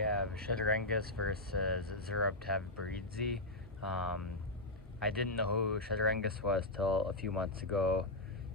have Shedrengus versus Zurab Tabrizi. I didn't know who Shedrengus was till a few months ago,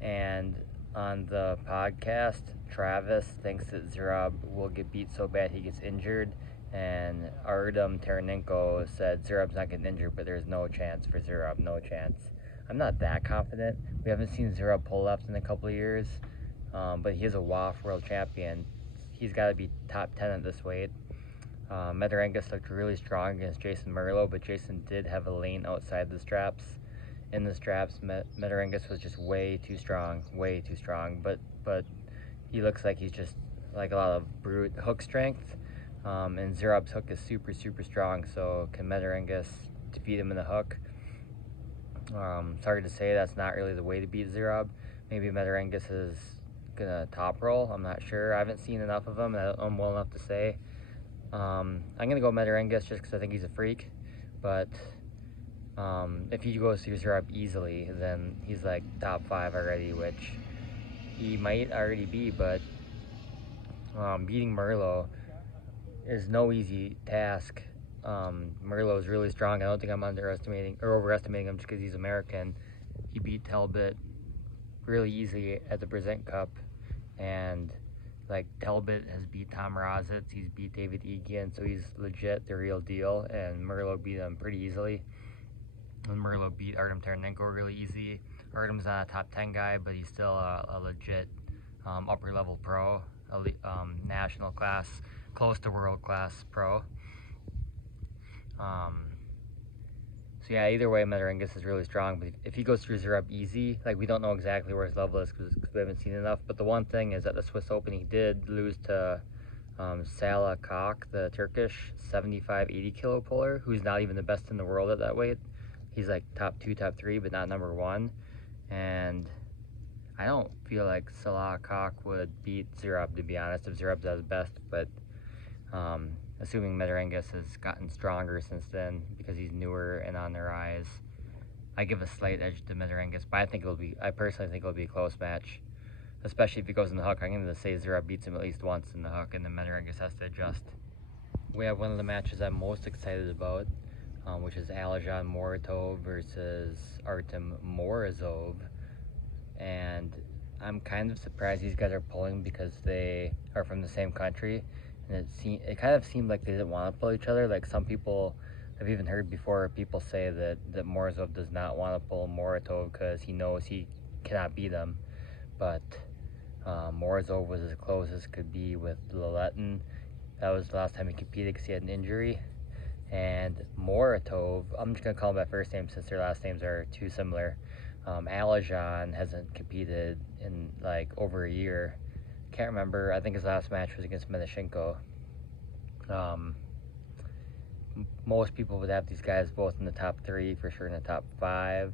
and on the podcast, Travis thinks that Zurab will get beat so bad he gets injured, and Artem Taranenko said Zurab's not getting injured, but there's no chance for Zurab, no chance. I'm not that confident. We haven't seen Zurab pull left in a couple of years, but he is a WAF world champion. He's got to be top 10 at this weight. Metarengus looked really strong against Jason Merlo, but Jason did have a lane outside the straps. In the straps, Metarengus was just way too strong. But he looks like he's just like a lot of brute hook strength. And Zurab's hook is super strong. So can Metarengus defeat him in the hook? Sorry to say, that's not really the way to beat Zurab. Maybe Metarengus is gonna top roll. I'm not sure. I haven't seen enough of him. I'm well enough to say. I'm gonna go Metarengus just because I think he's a freak. But if he goes through Zurab easily, then he's like top 5 already, which he might already be. But beating Merlo is no easy task. Merlo is really strong. I don't think I'm underestimating or overestimating him just because he's American. He beat Talbot really easy at the Present Cup, and like Talbot has beat Tom Rositz, he's beat David Egan, so he's legit the real deal, and Merlo beat him pretty easily. And Merlo beat Artem Taranenko really easy. Artem's not a top 10 guy, but he's still a legit upper level pro, national class, close to world class pro. So yeah, either way, Metarengus is really strong, but if he goes through Zurab easy, like we don't know exactly where his level is because we haven't seen enough, but the one thing is at the Swiss Open he did lose to Salah Kok, the Turkish 75-80 kilo puller, who's not even the best in the world at that weight. He's like top 2, top 3, but not number 1, and I don't feel like Salah Kok would beat Zurab, to be honest, if Zurab's at his best, but assuming Metarengus has gotten stronger since then because he's newer and on the rise, I give a slight edge to Metarengus, but I personally think it'll be a close match, especially if he goes in the hook. I'm going to say Zurab beats him at least once in the hook, and then Metarengus has to adjust. We have one of the matches I'm most excited about, which is Alijan Moratov versus Artem Morozov, and I'm kind of surprised these guys are pulling because they are from the same country. And it kind of seemed like they didn't want to pull each other. Like some people, I've even heard before people say that Morozov does not want to pull Moratov because he knows he cannot beat him. But Morozov was as close as could be with Laletin. That was the last time he competed because he had an injury. And Moratov, I'm just going to call him by first name since their last names are too similar. Alijan hasn't competed in like over a year. Can't remember. I think his last match was against Menashenko. Most people would have these guys both in the top 3, for sure in the top 5.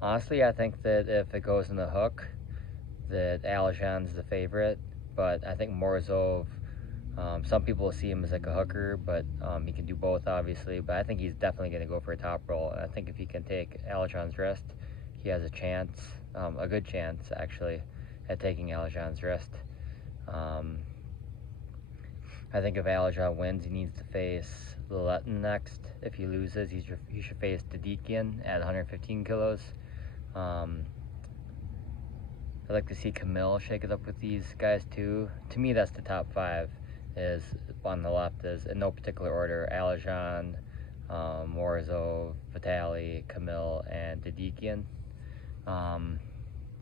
Honestly, I think that if it goes in the hook, that Alijan's the favorite, but I think Morozov, some people see him as like a hooker, but he can do both obviously, but I think he's definitely going to go for a top roll. I think if he can take Alijan's wrist, he has a chance, a good chance actually, at taking Alijan's wrist. I think if Alijan wins, he needs to face Laletin next. If he loses, he should face Dedekian at 115 kilos. I'd like to see Camille shake it up with these guys too. To me, that's the top 5. Is on the left is in no particular order: Alijan, Morozov, Vitali, Camille, and Dedekian. I'd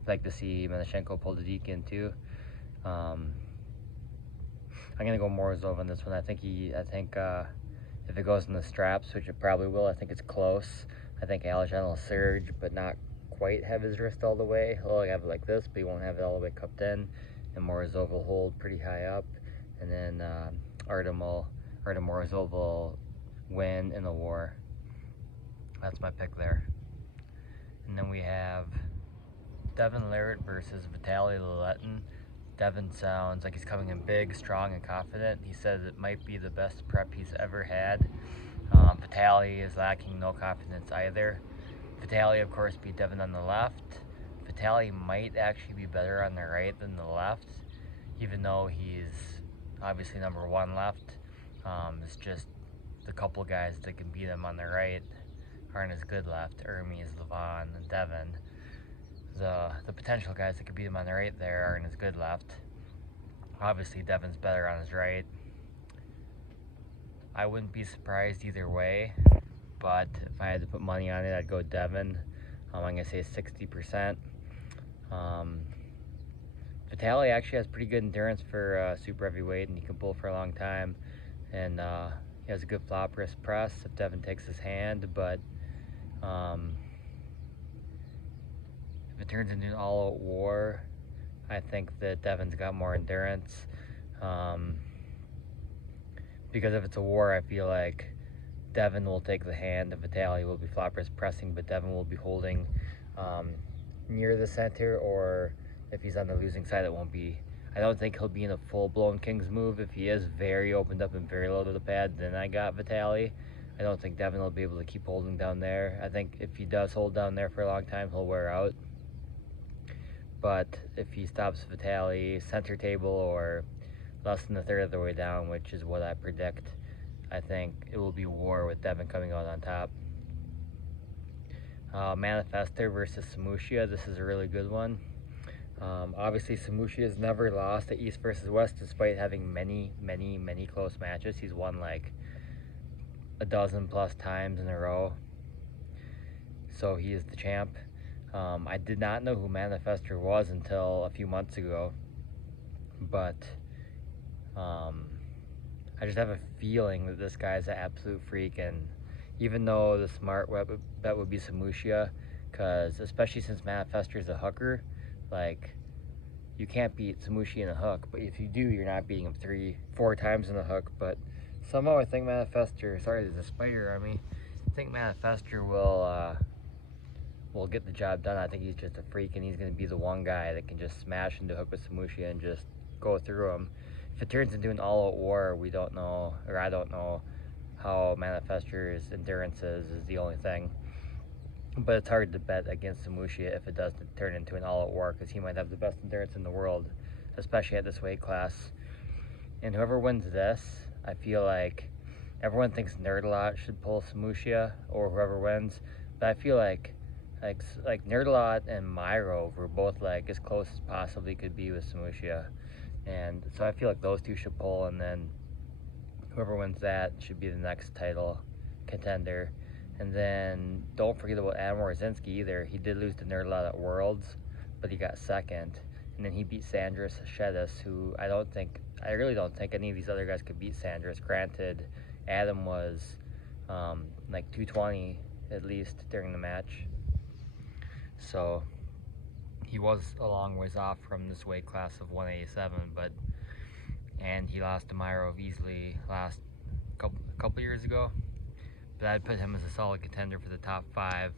like to see Menashenko pull Dedekian too. I'm gonna go Morozov on this one. I think if it goes in the straps, which it probably will, I think it's close. I think Alijan will surge, but not quite have his wrist all the way. He'll have it like this, but he won't have it all the way cupped in. And Morozov will hold pretty high up, and then Artem Morozov will win in the war. That's my pick there. And then we have Devin Larratt versus Vitali Laletin. Devin sounds like he's coming in big, strong, and confident. He says it might be the best prep he's ever had. Vitali is lacking no confidence either. Vitali, of course, beat Devin on the left. Vitali might actually be better on the right than the left. even though he's obviously number one left. It's just the couple guys that can beat him on the right aren't as good left. Hermes, Levon, and Devin. The potential guys that could beat him on the right there aren't as good left. Obviously, Devin's better on his right. I wouldn't be surprised either way, but if I had to put money on it, I'd go Devin. I'm going to say 60%. Vitaly actually has pretty good endurance for super heavyweight, and he can pull for a long time. And he has a good flop wrist press if Devin takes his hand, but if it turns into an all-out war, I think that Devin's got more endurance. Because if it's a war, I feel like Devin will take the hand and Vitaly will be flop wrist pressing, but Devin will be holding near the center, or if he's on the losing side, it won't be. I don't think he'll be in a full-blown King's move. If he is very opened up and very low to the pad, then I got Vitaly. I don't think Devin will be able to keep holding down there. I think if he does hold down there for a long time, he'll wear out. But if he stops Vitaly center table or less than a third of the way down, which is what I predict, I think it will be war with Devin coming out on top. Manifestor versus Samushia. This is a really good one. Obviously, Samushia has never lost at East versus West, despite having many close matches. He's won like a dozen plus times in a row. So he is the champ. I did not know who Manifestor was until a few months ago, but I just have a feeling that this guy's an absolute freak, and even though the smart bet would be Samushia, because especially since Manifestor is a hooker, like, you can't beat Samushia in a hook, but if you do, you're not beating him 3-4 times in a hook. But somehow I think Manifestor, sorry, there's a spider on me, I think Manifestor will get the job done. I think he's just a freak, and he's going to be the one guy that can just smash into hook with Samushia and just go through him. If it turns into an all-out war, we don't know, or I don't know how Manifestor's endurance is the only thing. But it's hard to bet against Samushia if it does turn into an all-out war, because he might have the best endurance in the world, especially at this weight class. And whoever wins this, I feel like everyone thinks Nerdalot should pull Samushia, or whoever wins, but I feel like Nerdalot and Myrov were both like as close as possibly could be with Samushia, and so I feel like those two should pull, and then whoever wins that should be the next title contender. And then don't forget about Adam Rosinski either. He did lose to Nerdalot at Worlds, but he got second. And then he beat Sandras Shedis, who I really don't think any of these other guys could beat Sandras. Granted, Adam was like 220 at least during the match. So he was a long ways off from this weight class of 187, and he lost to Myrov easily last couple years ago. But I'd put him as a solid contender for the top 5,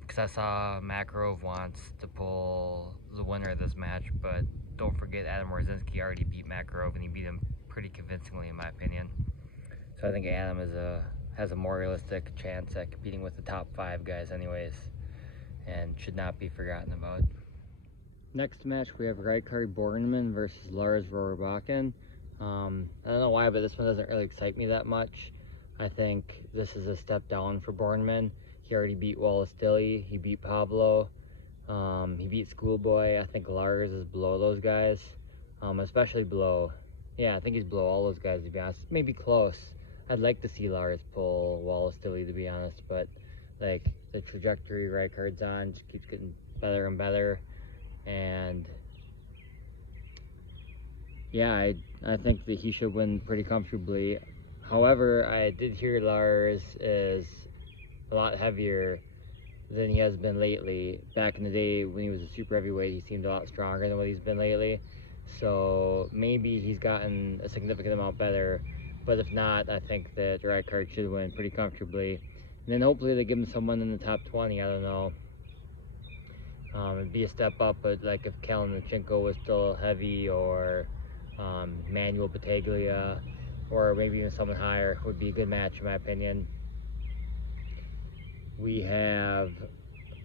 because I saw Makarov wants to pull the winner of this match, but don't forget Adam Rosinski already beat Makarov, and he beat him pretty convincingly in my opinion. So I think Adam has a more realistic chance at competing with the top 5 guys anyways, and should not be forgotten about. Next match we have Rijkaard Bornemann versus Lars Rohrbachen. I don't know why, but this one doesn't really excite me that much. I think this is a step down for Bornemann. He already beat Wallace Dilly, he beat Pablo, he beat Schoolboy. I think Lars is below those guys, especially below, yeah, I think he's below all those guys, to be honest. Maybe close. I'd like to see Lars pull Wallace Dilly, to be honest, but like the trajectory Rijkaard's on just keeps getting better and better, and yeah, I think that he should win pretty comfortably. However, I did hear Lars is a lot heavier than he has been lately. Back in the day when he was a super heavyweight, he seemed a lot stronger than what he's been lately. So maybe he's gotten a significant amount better. But if not, I think that Rijkaard should win pretty comfortably. And then hopefully they give him someone in the top 20, I don't know. It'd be a step up, but like if Kalinachenko was still heavy, or Manuel Battaglia, or maybe even someone higher, would be a good match in my opinion. We have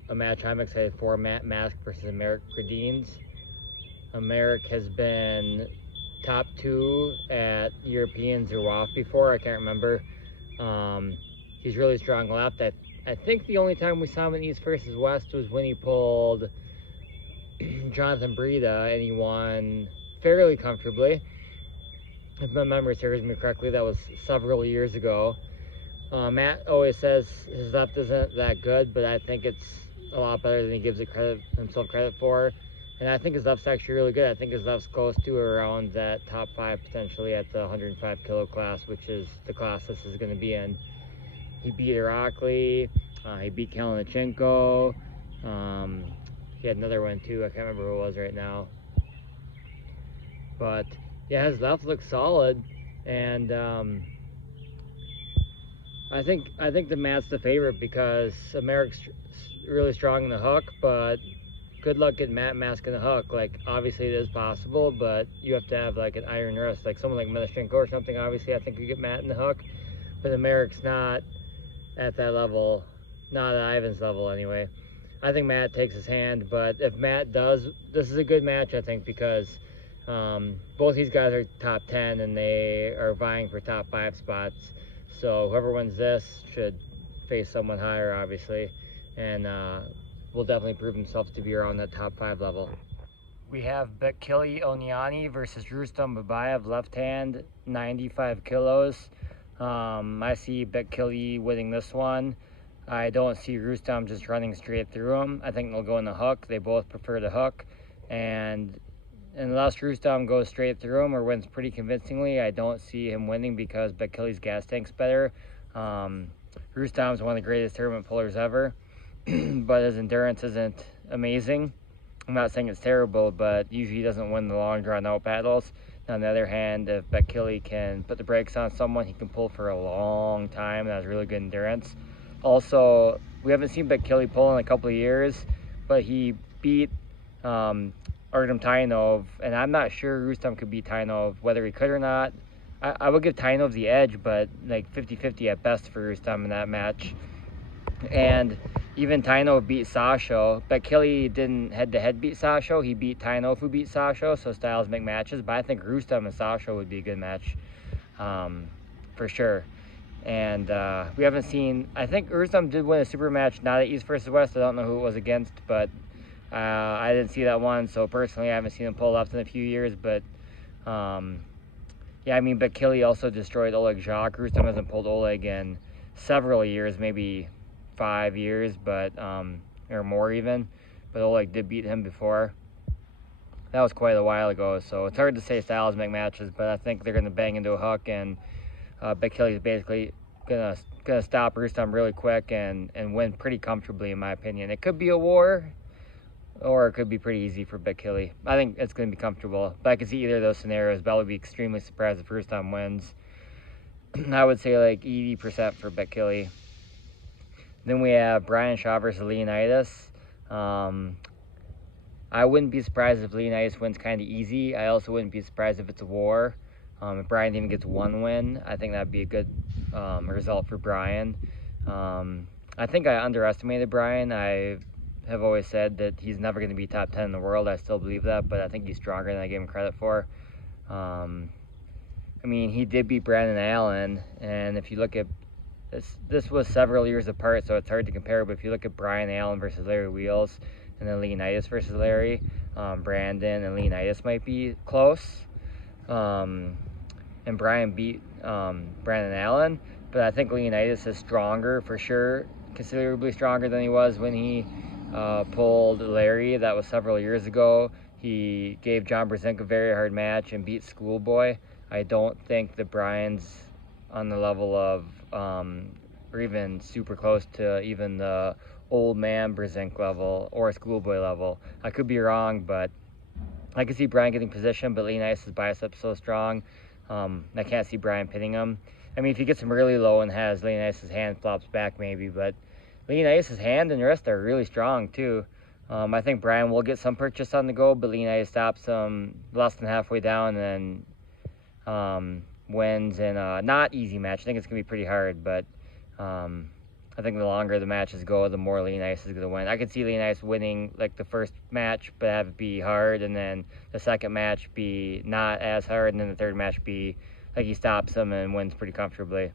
a match I'm excited for, Matt Mask versus Americ Credines. Americ has been top 2 at European Zerwaff before. I can't remember. He's really strong left. I think the only time we saw him in East versus West was when he pulled Jonathan Breda, and he won fairly comfortably. If my memory serves me correctly, that was several years ago. Matt always says his left isn't that good, but I think it's a lot better than he gives himself credit for. And I think his left's actually really good. I think his left's close to around that top 5 potentially at the 105 kilo class, which is the class this is going to be in. He beat Irakli. He beat Kalashnikov. He had another one too. I can't remember who it was right now. But yeah, his left looks solid, and I think the Matt's the favorite because Americ's really strong in the hook, but good luck getting Matt masking the hook. Like, obviously it is possible, but you have to have like an iron wrist, like someone like Menashenko or something. Obviously, I think you get Matt in the hook, but Americ's not at that level, not at Ivan's level anyway. I think Matt takes his hand, but if Matt does, this is a good match, I think, because both these guys are top 10 and they are vying for top 5 spots. So whoever wins this should face someone higher, obviously, and will definitely prove himself to be around that top 5 level. We have Bekele Onyani versus Rustam Babayev, left hand, 95 kilos. I see Bekele winning this one. I don't see Rustam just running straight through him. I think they'll go in the hook. They both prefer the hook. And unless Rustam goes straight through him or wins pretty convincingly, I don't see him winning because Bekele's gas tank's better. Rustam's one of the greatest tournament pullers ever, but his endurance isn't amazing. I'm not saying it's terrible, but usually he doesn't win the long drawn-out battles. On the other hand, if Bekele can put the brakes on someone, he can pull for a long time and has really good endurance. Also, we haven't seen Bekele pull in a couple of years, but he beat Artem Tainov, and I'm not sure Rustam could beat Tainov, whether he could or not. I would give Tainov the edge, but like 50-50 at best for Rustam in that match. And even Tainov beat Sasho. Bekele didn't head-to-head beat Sasho. He beat Tainov, who beat Sasho, so styles make matches. But I think Rustam and Sasho would be a good match, for sure. And we haven't seen, I think Rustam did win a super match, not at East versus West. I don't know who it was against, but I didn't see that one. So personally, I haven't seen him pull left in a few years. But yeah, I mean, Bekele also destroyed Oleg Jacques. Rustam hasn't pulled Oleg in several years, maybe 5 years, but or more even. But Oleg did beat him before. That was quite a while ago, so it's hard to say styles make matches, but I think they're going to bang into a hook, and Bekele is basically gonna stop Rustam really quick and win pretty comfortably, in my opinion. It could be a war, or it could be pretty easy for Bekele. I think it's going to be comfortable, but I could see either of those scenarios, but I would be extremely surprised if Rustam wins. I would say like 80% for Bekele. Then we have Brian Shaw versus Leonidas. I wouldn't be surprised if Leonidas wins kind of easy. I also wouldn't be surprised if it's a war. If Brian even gets one win, I think that'd be a good result for Brian. I think I underestimated Brian. I have always said that he's never going to be top 10 in the world. I still believe that, but I think he's stronger than I gave him credit for. I mean, he did beat Brandon Allen, and if you look at this was several years apart, so it's hard to compare, but if you look at Brian Allen versus Larry Wheels, and then Leonidas versus Larry, Brandon and Leonidas might be close. And Brian beat Brandon Allen, but I think Leonidas is stronger for sure, considerably stronger than he was when he pulled Larry. That was several years ago. He gave John Brzenk a very hard match and beat Schoolboy. I don't think that Brian's on the level of, or even super close to even the old man Brzenk level or Schoolboy level. I could be wrong, but I could see Brian getting position, but Leonidas' bicep's so strong, I can't see Brian pinning him. I mean, if he gets him really low and has Leonidas' hand flops back, maybe, but Leonidas' hand and wrist are really strong, too. I think Brian will get some purchase on the go, but Leonidas stops him less than halfway down and then wins in a not easy match. I think it's going to be pretty hard, but I think the longer the matches go, the more Leonidas is going to win. I could see Leonidas winning like the first match, but have it be hard, and then the second match be not as hard, and then the third match be like he stops him and wins pretty comfortably.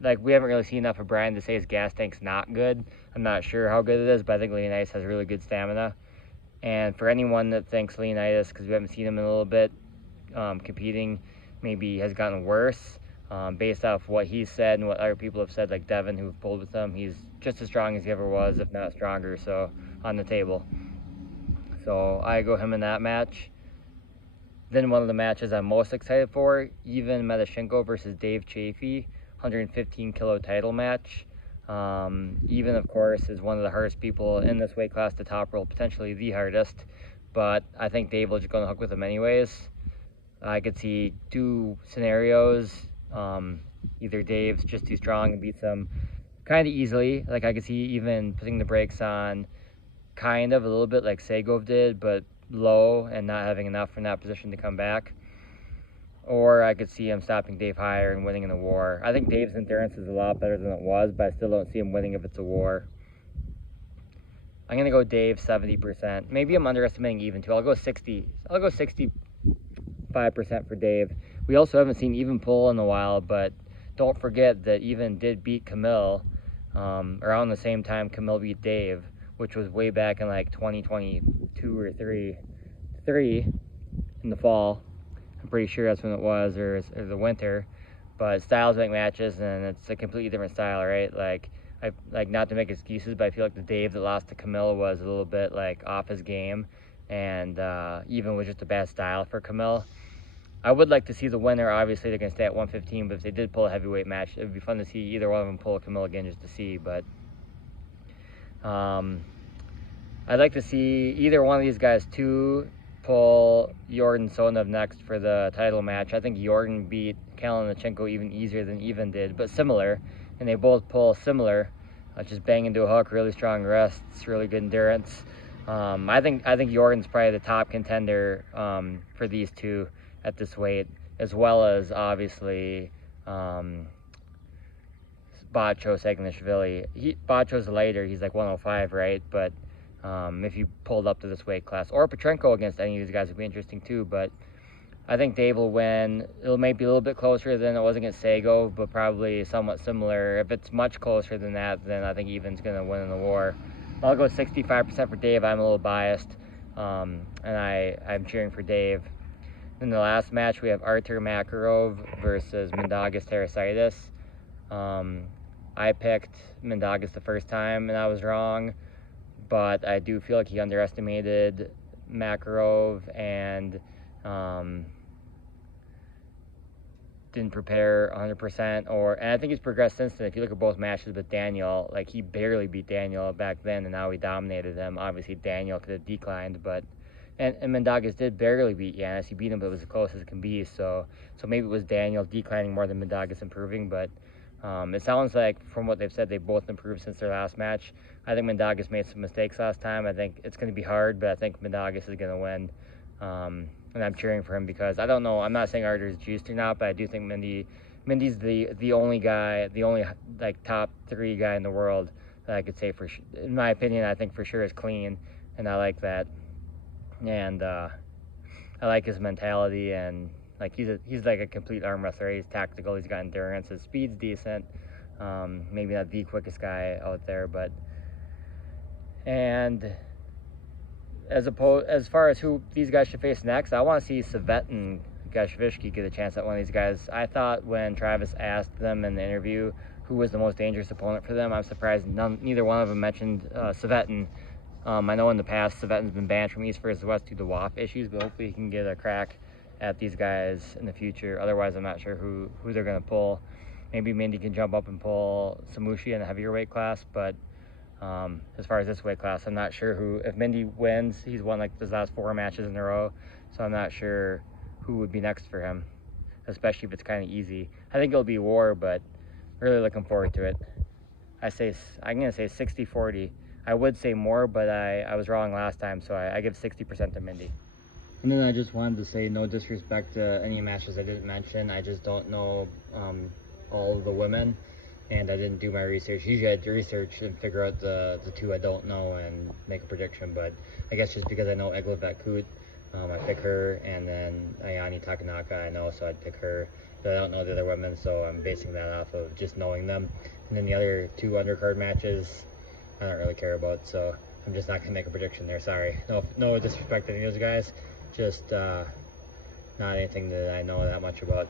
Like we haven't really seen enough of Brian to say his gas tank's not good. I'm not sure how good it is, but I think Leonidas has really good stamina. And for anyone that thinks Leonidas, because we haven't seen him in a little bit, competing, maybe has gotten worse, based off what he said and what other people have said, like Devin, who've pulled with him, he's just as strong as he ever was, if not stronger, so on the table. So I go him in that match. Then one of the matches I'm most excited for, Ivan Medashenko versus Dave Chafee, 115 kilo title match. Ivan, of course, is one of the hardest people in this weight class to top roll, potentially the hardest, but I think Dave will just go on the hook with him anyways. I could see two scenarios. Either Dave's just too strong and beats him kind of easily. Like I could see even putting the brakes on kind of a little bit like Segov did, but low and not having enough in that position to come back. Or I could see him stopping Dave higher and winning in the war. I think Dave's endurance is a lot better than it was, but I still don't see him winning if it's a war. I'm going to go Dave 70%. Maybe I'm underestimating Even too. I'll go 60. I'll go 65% for Dave. We also haven't seen Even pull in a while, but don't forget that Even did beat Camille around the same time Camille beat Dave, which was way back in like 2022 or 3 in the fall. I'm pretty sure that's when it was, or the winter. But styles make matches, and it's a completely different style, right? Like not to make excuses, but I feel like the Dave that lost to Camille was a little bit like off his game, and Even was just a bad style for Camille. I would like to see the winner. Obviously, they're going to stay at 115, but if they did pull a heavyweight match, it would be fun to see either one of them pull Camille again just to see. But I'd like to see either one of these guys too pull Yordan Sonov next for the title match. I think Yordan beat Kalinachenko even easier than Even did, but similar, and they both pull similar, just bang into a hook, really strong wrists, really good endurance. I think Yordan's probably the top contender for these two at this weight, as well as obviously Batcho Saakashvili. Batcho's lighter, he's like 105, right? But if you pulled up to this weight class, or Petrenko against any of these guys would be interesting too. But I think Dave will win. It may be a little bit closer than it was against Segov, but probably somewhat similar. If it's much closer than that, then I think Even's going to win in the war. I'll go 65% for Dave. I'm a little biased, and I'm cheering for Dave. In the last match, we have Artur Makarov versus Mindaugas Terasaitis. I picked Mindaugas the first time, and I was wrong, but I do feel like he underestimated Makarov and didn't prepare 100%, and I think he's progressed since then. If you look at both matches with Daniel, like he barely beat Daniel back then, and now he dominated him. Obviously, Daniel could have declined, but and Mindaugas did barely beat Yanis. He beat him, but it was as close as it can be. So maybe it was Daniel declining more than Mindaugas improving, but it sounds like from what they've said, they both improved since their last match. I think Mindaugas made some mistakes last time. I think it's going to be hard, but I think Mindaugas is going to win. And I'm cheering for him because I don't know. I'm not saying Artur's juiced or not, but I do think Mindy's the only guy, the only like top 3 guy in the world that I could say for sure. In my opinion, I think for sure is clean, and I like that. And I like his mentality, and like he's like a complete arm wrestler. He's tactical. He's got endurance. His speed's decent. Maybe not the quickest guy out there, but and as far as who these guys should face next, I want to see Savet and Gashvishki get a chance at one of these guys. I thought when Travis asked them in the interview who was the most dangerous opponent for them, I'm surprised neither one of them mentioned Savetin. I know in the past Savetin's been banned from East versus West due to WAP issues, but hopefully he can get a crack at these guys in the future. Otherwise, I'm not sure who they're going to pull. Maybe Mindy can jump up and pull Samushi in the heavier weight class, but as far as this weight class, I'm not sure who. If Mindy wins, he's won like his last 4 matches in a row, so I'm not sure who would be next for him, especially if it's kind of easy. I think it'll be war, but really looking forward to it. I'm going to say 60-40. I would say more, but I was wrong last time, so I give 60% to Mindy. And then I just wanted to say no disrespect to any matches I didn't mention. I just don't know all of the women. and I didn't do my research. Usually I'd research and figure out the two I don't know and make a prediction, but I guess just because I know Eglovette Koot, I pick her, and then Ayani Takanaka I know, so I'd pick her, but I don't know the other women, so I'm basing that off of just knowing them. And then the other two undercard matches, I don't really care about, so I'm just not going to make a prediction there, sorry. No disrespect to any of those guys, just not anything that I know that much about.